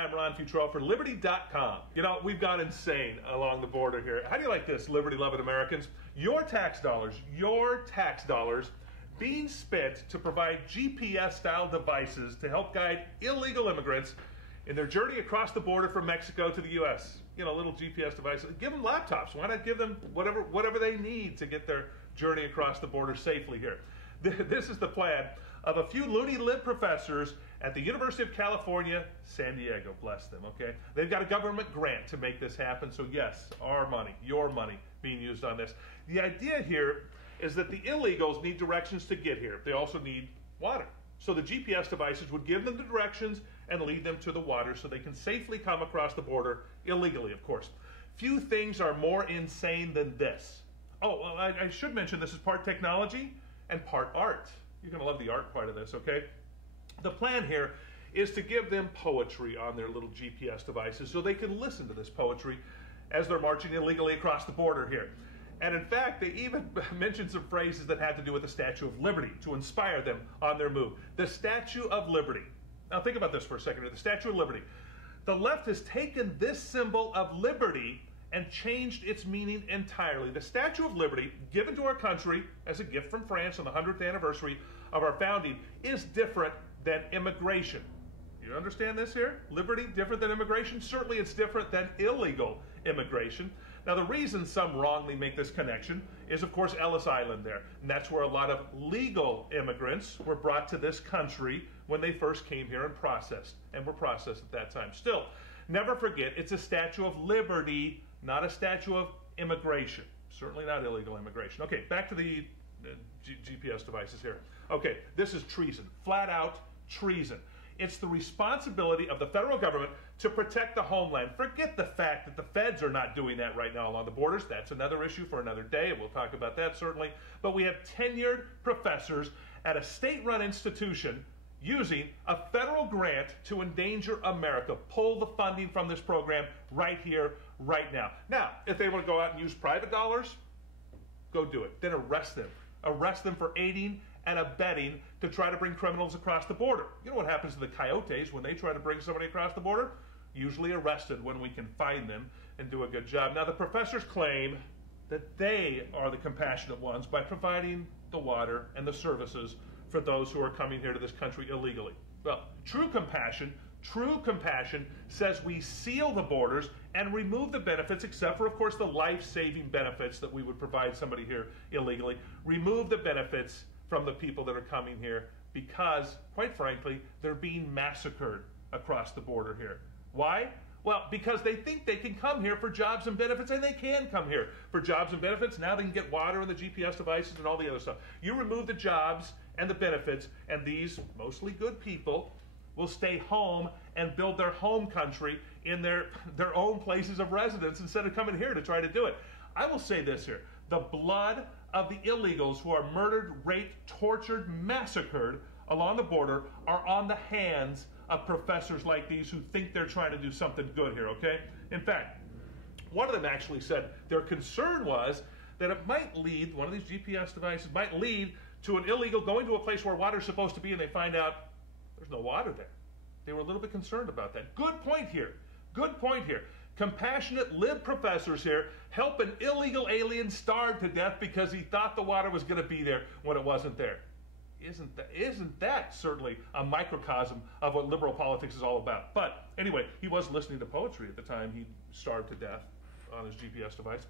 Hi, I'm Ron Futrell for Liberty.com. You know, we've gone insane along the border here. How do you like this, Liberty-loving Americans? Your tax dollars being spent to provide GPS-style devices to help guide illegal immigrants in their journey across the border from Mexico to the U.S. You know, little GPS devices. Give them laptops. Why not give them whatever they need to get their journey across the border safely here? This is the plan of a few loony lib professors at the University of California, San Diego. Bless them, okay? They've got a government grant to make this happen. So yes, our money, your money being used on this. The idea here is that the illegals need directions to get here. They also need water. So the GPS devices would give them the directions and lead them to the water so they can safely come across the border illegally, of course. Few things are more insane than this. Oh, well, I should mention this is part technology and part art. You're going to love the art part of this, okay? The plan here is to give them poetry on their little GPS devices so they can listen to this poetry as they're marching illegally across the border here. And in fact, they even mentioned some phrases that had to do with the Statue of Liberty to inspire them on their move. The Statue of Liberty. Now think about this for a second here. The Statue of Liberty. The left has taken this symbol of liberty and changed its meaning entirely. The Statue of Liberty, given to our country as a gift from France on the 100th anniversary of our founding, is different than immigration. You understand this here? Liberty, different than immigration? Certainly it's different than illegal immigration. Now the reason some wrongly make this connection is of course Ellis Island there. And that's where a lot of legal immigrants were brought to this country when they first came here and were processed at that time. Still, never forget it's a Statue of Liberty, not a statue of immigration. Certainly not illegal immigration. Okay, back to the GPS devices here. Okay, this is treason. Flat out treason. It's the responsibility of the federal government to protect the homeland. Forget the fact that the feds are not doing that right now along the borders. That's another issue for another day, and we'll talk about that certainly. But we have tenured professors at a state-run institution using a federal grant to endanger America. Pull the funding from this program right here, right now. Now, if they want to go out and use private dollars, go do it. Then arrest them. Arrest them for aiding and abetting to try to bring criminals across the border. You know what happens to the coyotes when they try to bring somebody across the border? Usually arrested when we can find them and do a good job. Now, the professors claim that they are the compassionate ones by providing the water and the services for those who are coming here to this country illegally. Well, true compassion says we seal the borders and remove the benefits, except for, of course, the life-saving benefits that we would provide somebody here illegally. Remove the benefits from the people that are coming here because, quite frankly, they're being massacred across the border here. Why? Well, because they think they can come here for jobs and benefits, and they can come here for jobs and benefits. Now they can get water and the GPS devices and all the other stuff. You remove the jobs and the benefits, and these mostly good people will stay home and build their home country in their own places of residence instead of coming here to try to do it. I will say this here. The blood of the illegals who are murdered, raped, tortured, massacred along the border are on the hands of professors like these who think they're trying to do something good here, okay? In fact, one of them actually said their concern was that it might lead, one of these GPS devices might lead to an illegal going to a place where water's supposed to be and they find out there's no water there. They were a little bit concerned about that. Good point here. Good point here. Compassionate lib professors here help an illegal alien starve to death because he thought the water was going to be there when it wasn't there. Isn't that certainly a microcosm of what liberal politics is all about? But anyway, he was listening to poetry at the time he starved to death on his GPS device.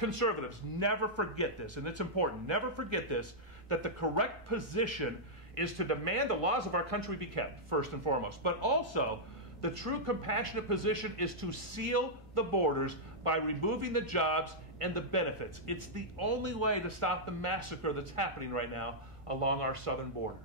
Conservatives, never forget this, and it's important, never forget this, that the correct position is to demand the laws of our country be kept, first and foremost. But also, the true compassionate position is to seal the borders by removing the jobs and the benefits. It's the only way to stop the massacre that's happening right now along our southern border.